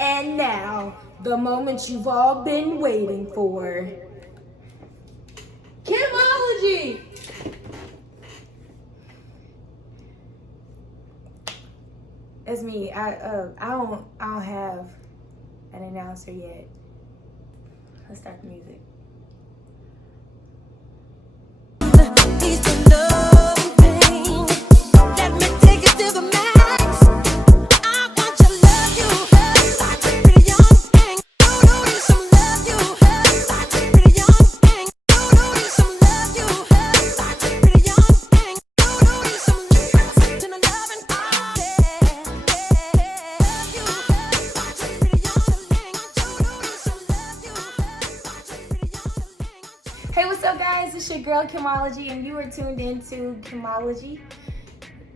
And now, the moment you've all been waiting for. Kimology! That's me. I don't have an announcer yet. Let's start the music. Hey, what's up, guys? It's your girl Kimology, and you are tuned into Kimology.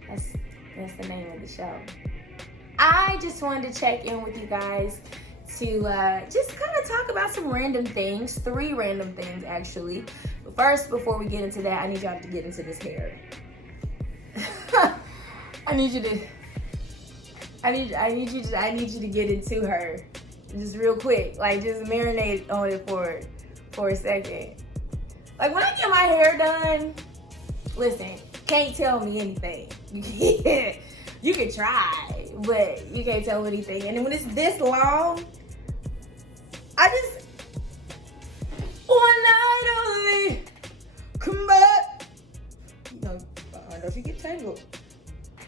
That's the name of the show. I just wanted to check in with you guys to just kind of talk about some random things, 3 random things actually. But first, before we get into that, I need y'all to get into this hair. I need you to get into her just real quick. Like, just marinate on it for a second. Like, when I get my hair done, listen, can't tell me anything. You can try, but you can't tell me anything. And then when it's this long, I just, one night only, come back. You know, don't you get tangled.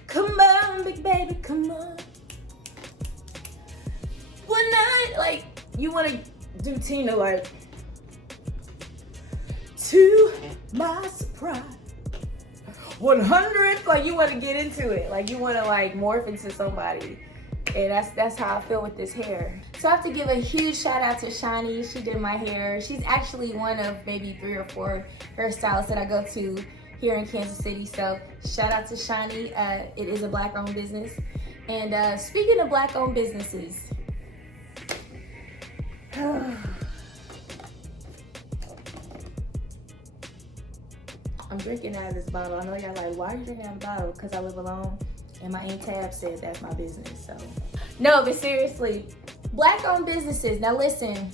Come on, big baby, come on. One night, like, you want to do Tina, like, to my surprise, 100, like, you want to get into it, like, you want to like morph into somebody, and that's how I feel with this hair. So I have to give a huge shout out to Shani. She did my hair. She's actually one of maybe 3 or 4 hairstylists that I go to here in Kansas City. So shout out to Shani. It is a Black-owned business. And speaking of Black-owned businesses, I'm drinking out of this bottle. I know y'all like, why are you drinking out of the bottle? Because I live alone and my ink tab said that's my business. So no, but seriously, Black-owned businesses. Now listen,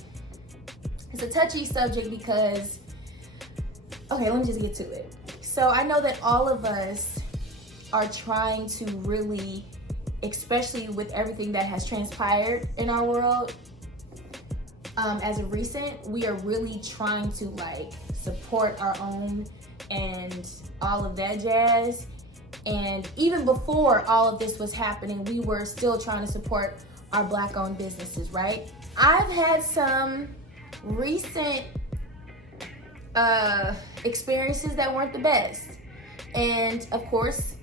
it's a touchy subject because, okay, let me just get to it. So I know that all of us are trying to really, especially with everything that has transpired in our world, as of recent, we are really trying to like support our own and all of that jazz. And even before all of this was happening, we were still trying to support our Black-owned businesses, right? I've had some recent experiences that weren't the best. And of course,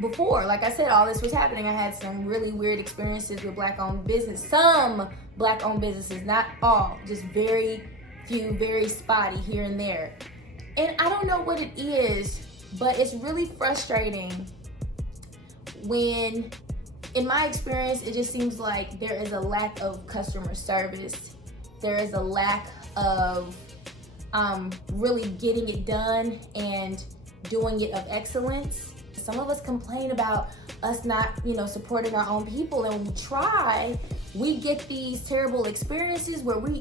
before, like I said, all this was happening, I had some really weird experiences with Black-owned business. Some Black-owned businesses, not all, just very few, very spotty here and there. And I don't know what it is, but it's really frustrating when, in my experience, it just seems like there is a lack of customer service. There is a lack of really getting it done and doing it of excellence. Some of us complain about us not, supporting our own people, and when we try, we get these terrible experiences where we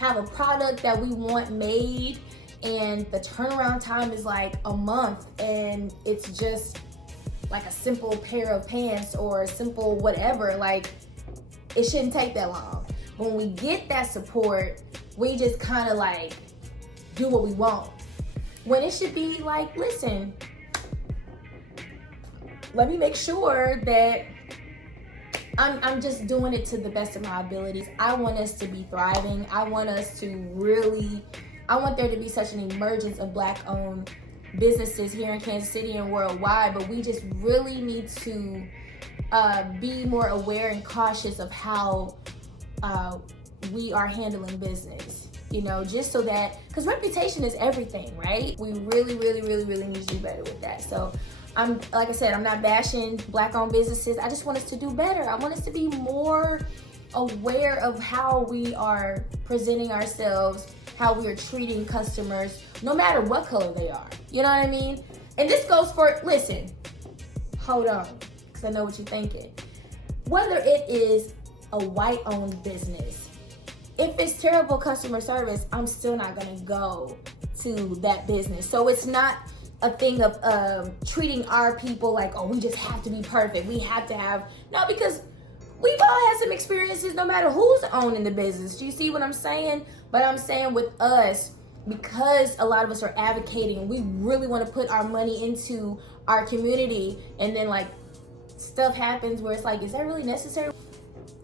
have a product that we want made, and the turnaround time is like a month, and it's just like a simple pair of pants or a simple whatever. Like, it shouldn't take that long. When we get that support, we just kind of like do what we want. When it should be like, listen, let me make sure that I'm just doing it to the best of my abilities. I want us to be thriving. I want there to be such an emergence of Black-owned businesses here in Kansas City and worldwide, but we just really need to be more aware and cautious of how we are handling business, just so that, because reputation is everything, right? We really, really, really, really need to do better with that. So like I said, I'm not bashing Black-owned businesses. I just want us to do better. I want us to be more aware of how we are presenting ourselves, how we are treating customers, no matter what color they are. You know what I mean? And this goes for, listen, hold on, because I know what you're thinking. Whether it is a white-owned business. If it's terrible customer service, I'm still not gonna go to that business. So it's not a thing of treating our people like, oh, we just have to be perfect. We have to have, no, because we've all had some experiences no matter who's owning the business. Do you see what I'm saying? But I'm saying with us, because a lot of us are advocating and we really want to put our money into our community, and then like stuff happens where it's like, is that really necessary?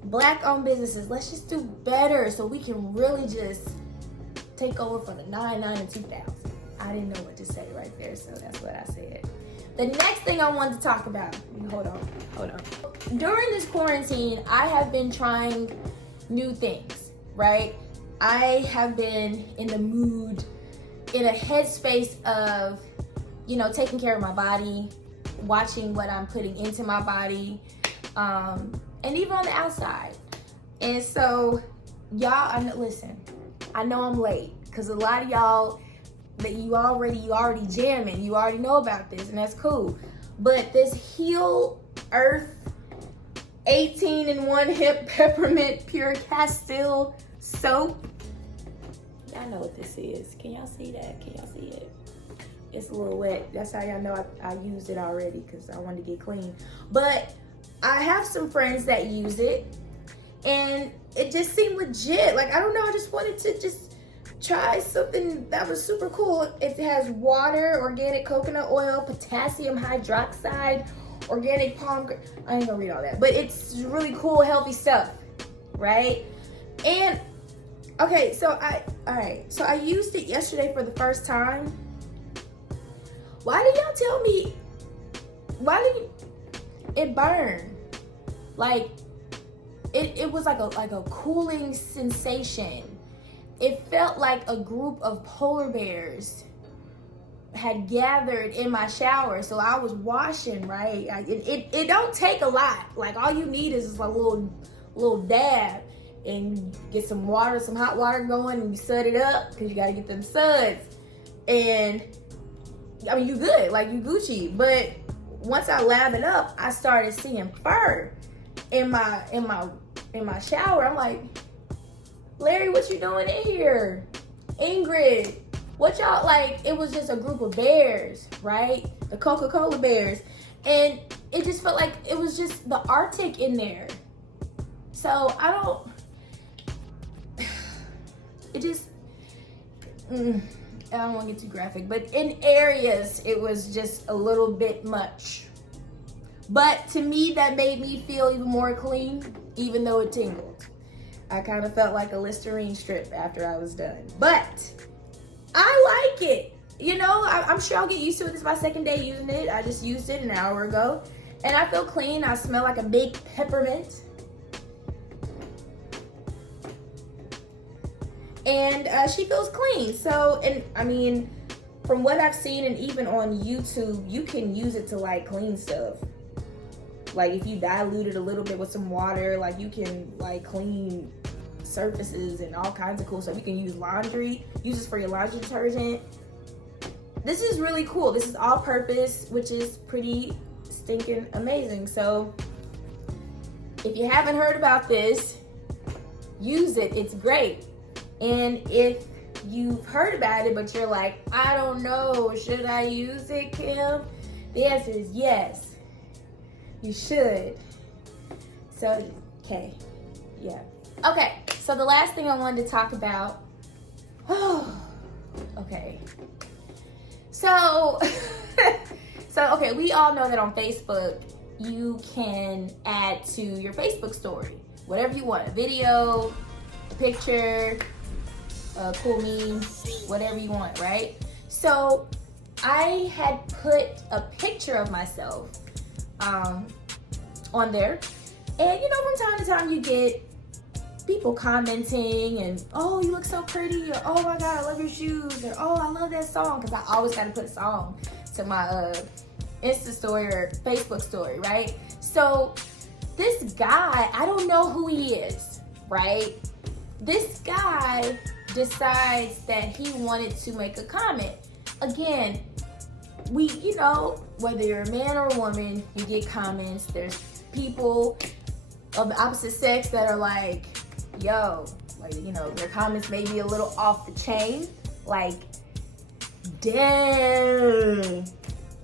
Black-owned businesses, let's just do better so we can really just take over for the 99 and 2000. I didn't know what to say right there, so that's what I said. The next thing I wanted to talk about, hold on. During this quarantine, I have been trying new things, right? I have been in the mood, in a headspace of, you know, taking care of my body, watching what I'm putting into my body, and even on the outside. And so, y'all, listen, I know I'm late, because a lot of y'all, that you already jamming, you already know about this, and that's cool. But this Heal Earth 18-in-1 hip peppermint pure castile soap, y'all know what this is. Can y'all see that? Can y'all see it? It's a little wet. That's how y'all know I used it already, because I wanted to get clean. But I have some friends that use it, and it just seemed legit. Like, I don't know, I just wanted to just try something that was super cool. It has water, organic coconut oil, potassium hydroxide, organic palm. I ain't gonna read all that, but it's really cool, healthy stuff, right? And okay, so I used it yesterday for the first time. Why did y'all tell me? Why did it burn? Like it was like a cooling sensation. It felt like a group of polar bears had gathered in my shower. So I was washing, right? It don't take a lot. Like, all you need is just a little dab, and get some water, some hot water going, and you sud it up, because you got to get them suds. And I mean, you good, like you Gucci. But once I lathered up, I started seeing fur in my shower. I'm like, Larry, what you doing in here? Ingrid, what y'all, like, it was just a group of bears, right? The Coca-Cola bears. And it just felt like it was just the Arctic in there. So I don't want to get too graphic, but in areas, it was just a little bit much. But to me, that made me feel even more clean, even though it tingled. I kind of felt like a Listerine strip after I was done. But I like it. You know, I'm sure I'll get used to it. This is my second day using it. I just used it an hour ago. And I feel clean. I smell like a big peppermint. And she feels clean. So, and I mean, from what I've seen, and even on YouTube, you can use it to like clean stuff. Like, if you dilute it a little bit with some water, like, you can like clean surfaces and all kinds of cool stuff. You can use use this for your laundry detergent. This is really cool. This is all purpose, which is pretty stinking amazing. So if you haven't heard about this, use it. It's great. And if you've heard about it, but you're like, I don't know, should I use it, Kim? The answer is yes. You should. So, okay. Yeah. Okay. So the last thing I wanted to talk about. Okay. So, okay, we all know that on Facebook, you can add to your Facebook story whatever you want, a video, a picture, a cool meme, whatever you want, right? So I had put a picture of myself on there, and you know, from time to time you get people commenting and, oh, you look so pretty, or oh my god, I love your shoes, or oh, I love that song, because I always got to put a song to my Insta story or Facebook story, right? So this guy, I don't know who he is, right? This guy decides that he wanted to make a comment. Again, you know, whether you're a man or a woman, you get comments. There's people of the opposite sex that are like, yo, like, you know, their comments may be a little off the chain. Like, damn,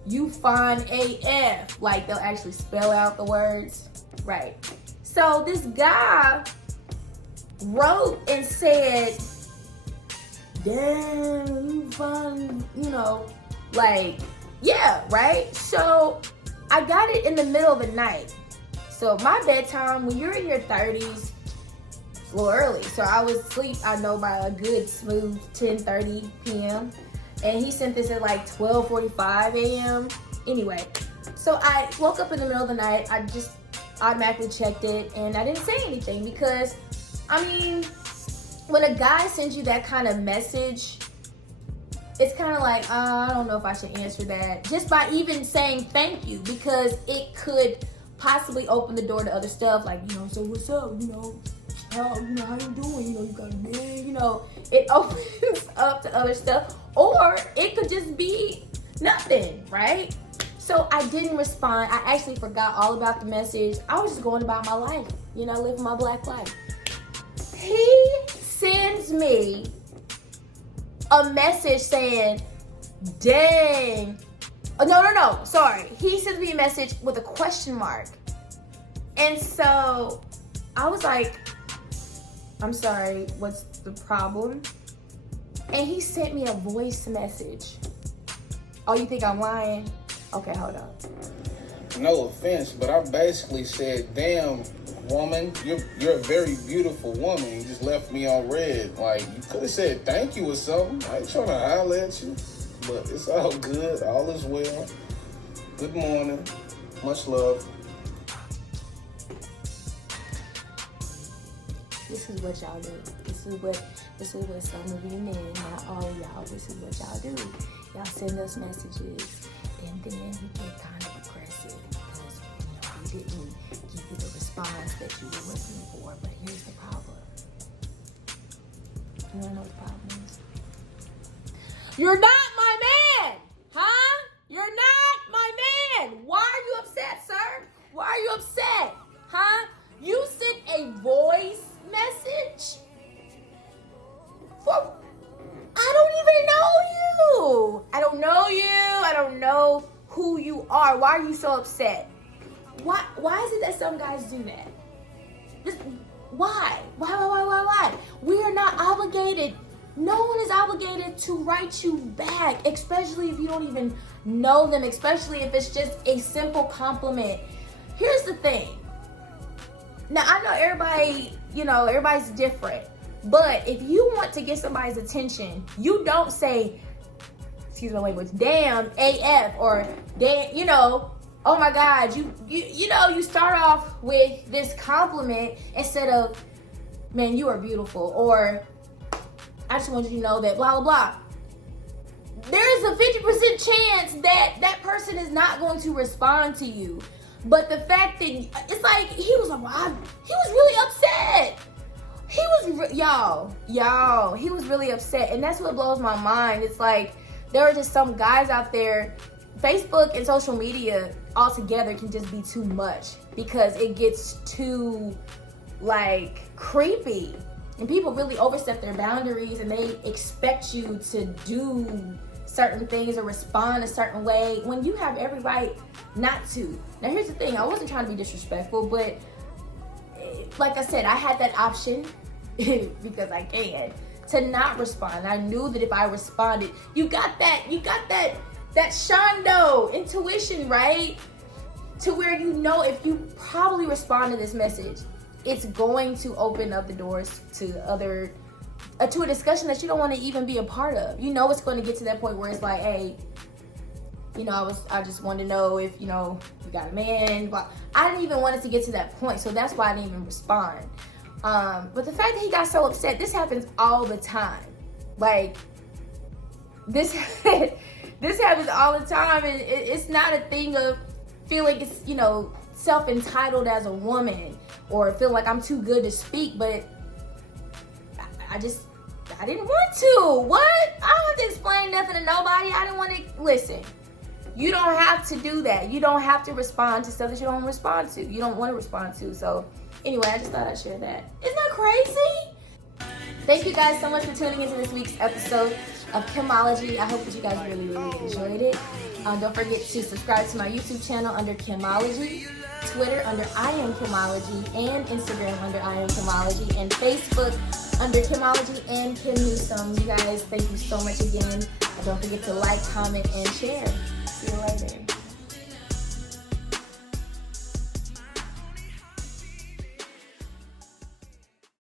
you fine AF. Like, they'll actually spell out the words. Right. So this guy wrote and said, damn, you fine, you know, like, yeah, right? So I got it in the middle of the night. So my bedtime, when you're in your 30s, it's a little early. So I was asleep, I know, by a good smooth 10:30 p.m. And he sent this at like 12:45 a.m. Anyway, so I woke up in the middle of the night. I just automatically checked it and I didn't say anything because, I mean, when a guy sends you that kind of message, it's kind of like, I don't know if I should answer that. Just by even saying thank you, because it could possibly open the door to other stuff, like, you know, so what's up, you know, how you doing, you know, you got a man, you know, it opens up to other stuff, or it could just be nothing, right? So I didn't respond. I actually forgot all about the message. I was just going about my life, you know, living my black life. He sends me a message saying, dang. No, sorry. He sends me a message with a question mark. And so I was like, I'm sorry, what's the problem? And he sent me a voice message. Oh, you think I'm lying? Okay, hold on. No offense, but I basically said, damn, woman, you're a very beautiful woman. You just left me on red. Like, you could have said thank you or something. I ain't trying to holler at you, but it's all good. All is well. Good morning. Much love. This is what y'all do. This is what some of you men, not all of y'all, this is what y'all do. Y'all send us messages, and then we get kind of aggressive because, you know, we didn't give you the response that you were looking for. But here's the problem. You wanna know what the problem is? You're not my man, huh? You're not my man. Why are you upset, sir? Why are you upset, huh? You sent a voice message for, I don't even know you. I don't know you. I don't know who you are. Why are you so upset? Why is it that some guys do that? Just, why? Why? We are not obligated. No one is obligated to write you back, especially if you don't even know them, especially if it's just a simple compliment. Here's the thing. Now, I know everybody, you know, everybody's different. But if you want to get somebody's attention, you don't say, excuse my language, damn AF, or damn, you know, oh my God, you know, you start off with this compliment instead of, man, you are beautiful, or I just want you to know that blah, blah, blah. There is a 50% chance that that person is not going to respond to you. But the fact that, it's like, he was like, wow, he was really upset. He was, y'all, he was really upset. And that's what blows my mind. It's like, there are just some guys out there, Facebook and social media altogether can just be too much because it gets too, like, creepy. And people really overstep their boundaries and they expect you to do certain things or respond a certain way when you have every right not to. Now, here's the thing. I wasn't trying to be disrespectful, but like I said, I had that option because I can to not respond. I knew that if I responded, you got that Shondo intuition, right? To where you know if you probably respond to this message, it's going to open up the doors to to a discussion that you don't want to even be a part of. You know, it's going to get to that point where it's like, hey, you know, I just wanted to know if, you know, you got a man. But I didn't even want it to get to that point, so that's why I didn't even respond. But the fact that he got so upset, this happens all the time. Like, this happens all the time, and it's not a thing of feeling it's, you know, self-entitled as a woman or feel like I'm too good to speak, but I didn't want to. What? I don't have to explain nothing to nobody. I didn't want to. Listen, you don't have to do that. You don't have to respond to stuff that you don't respond to. You don't want to respond to. So Anyway, I just thought I'd share that. Isn't that crazy? Thank you guys so much for tuning into this week's episode of Kimology. I hope that you guys really, really enjoyed it. Don't forget to subscribe to my YouTube channel under Kimology, Twitter under Iamkimology, and Instagram under Iamkimology, and Facebook under Kimology and Kim Newsome. You guys, thank you so much again. Don't forget to like, comment, and share. See you later.